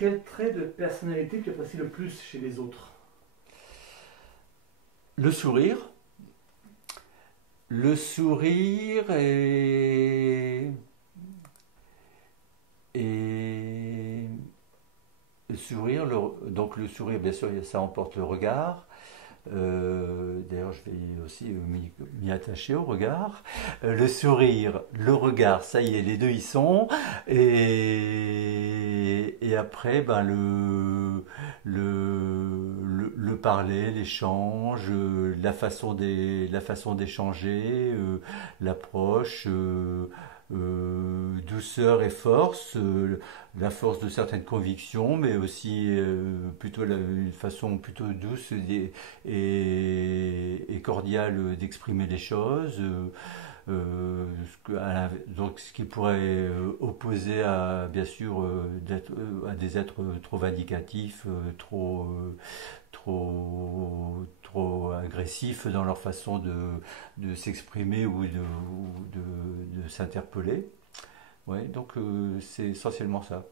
Quel trait de personnalité tu apprécies le plus chez les autres? Le sourire. Le sourire et le sourire, donc le sourire, bien sûr, ça emporte le regard. D'ailleurs, je vais aussi m'y attacher au regard. Le sourire, le regard, ça y est, les deux y sont. Et après, ben, le parler, l'échange, la façon d'échanger, l'approche. Douceur et force, la force de certaines convictions, mais aussi plutôt une façon plutôt douce et cordiale d'exprimer les choses. Donc ce qui pourrait opposer à bien sûr à des êtres trop vindicatifs, trop agressifs dans leur façon de s'exprimer ou de s'interpeller. Ouais, donc c'est essentiellement ça.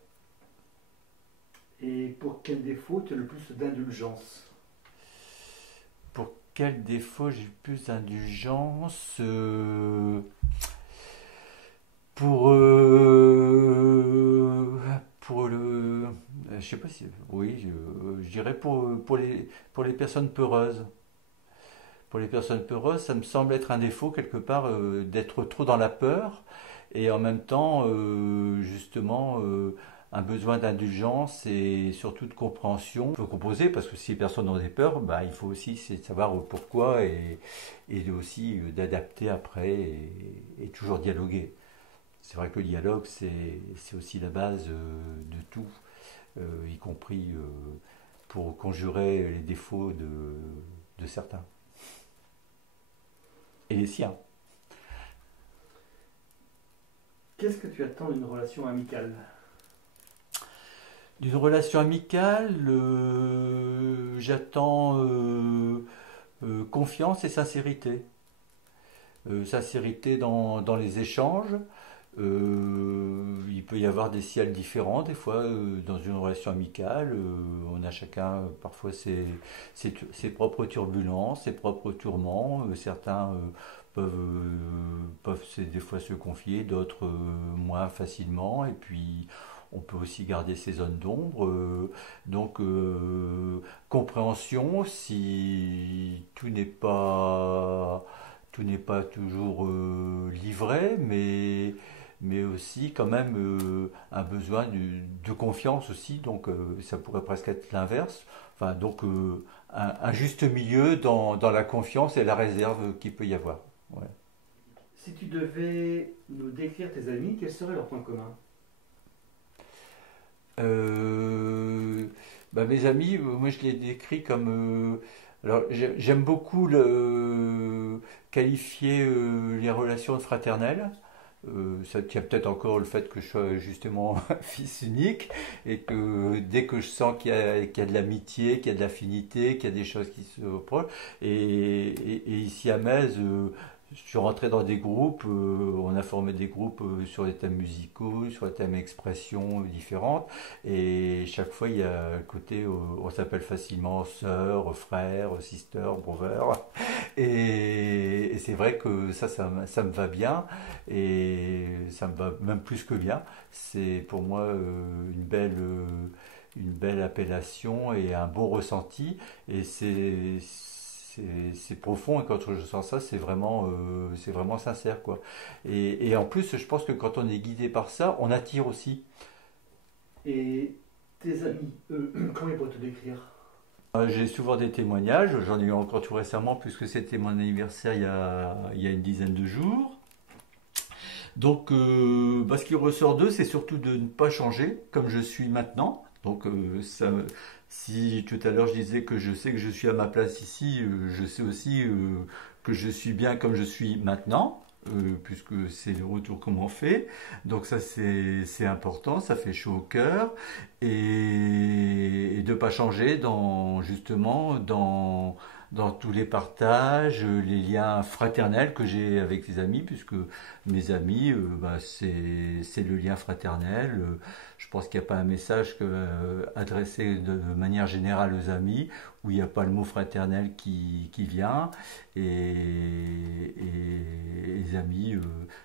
Et pour quel défaut tu as le plus d'indulgence? Pour quel défaut j'ai le plus d'indulgence pour pour le je sais pas si oui je dirais pour les personnes peureuses. Pour les personnes peureuses, ça me semble être un défaut quelque part d'être trop dans la peur et en même temps justement un besoin d'indulgence et surtout de compréhension. Il faut composer parce que si les personnes ont des peurs, bah, il faut aussi savoir pourquoi et aussi d'adapter après et toujours dialoguer. C'est vrai que le dialogue, c'est aussi la base de tout, y compris pour conjurer les défauts de certains. Et les siens. Qu'est-ce que tu attends d'une relation amicale? D'une relation amicale, j'attends confiance et sincérité. Sincérité dans les échanges. Il peut y avoir des ciels différents des fois dans une relation amicale. On a chacun parfois ses propres turbulences, ses propres tourments. Certains peuvent des fois se confier, d'autres moins facilement. Et puis on peut aussi garder ses zones d'ombre. Donc compréhension si tout n'est pas toujours livré, mais aussi quand même un besoin de confiance aussi, donc ça pourrait presque être l'inverse. Enfin, donc un juste milieu dans la confiance et la réserve qu'il peut y avoir. Ouais. Si tu devais nous décrire tes amis, quels seraient leurs points communs? Euh, Bah, mes amis, moi je les décris comme... alors j'aime beaucoup qualifier les relations fraternelles. Ça tient peut-être encore le fait que je sois justement fils unique et que dès que je sens qu'il y a de l'amitié, qu'il y a de l'affinité, qu'il y a des choses qui se reprochent, et ici à Metz, je suis rentré dans des groupes, on a formé des groupes sur des thèmes musicaux, sur des thèmes expressions différentes, et chaque fois il y a un côté, on s'appelle facilement sœur, frère, sister, brother, et c'est vrai que ça me va bien, et ça me va même plus que bien. C'est pour moi une belle appellation et un beau ressenti, et c'est profond et quand je sens ça c'est vraiment sincère quoi et en plus je pense que quand on est guidé par ça on attire aussi. Et tes amis, eux, comment ils pourraient te décrire? J'ai souvent des témoignages, j'en ai eu encore tout récemment puisque c'était mon anniversaire il y a une dizaine de jours. Donc, ce qui ressort d'eux, c'est surtout de ne pas changer comme je suis maintenant. Donc, si tout à l'heure je disais que je sais que je suis à ma place ici, je sais aussi que je suis bien comme je suis maintenant, puisque c'est le retour qu'on m'en fait. Donc ça, c'est important, ça fait chaud au cœur. Et de ne pas changer justement, dans tous les partages, les liens fraternels que j'ai avec les amis, puisque mes amis, c'est le lien fraternel. Je pense qu'il n'y a pas un message adressé de manière générale aux amis où il n'y a pas le mot fraternel qui vient. Et les amis,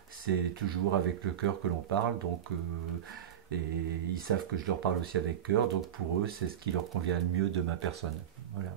c'est toujours avec le cœur que l'on parle, donc et ils savent que je leur parle aussi avec cœur, donc pour eux, c'est ce qui leur convient le mieux de ma personne. Voilà.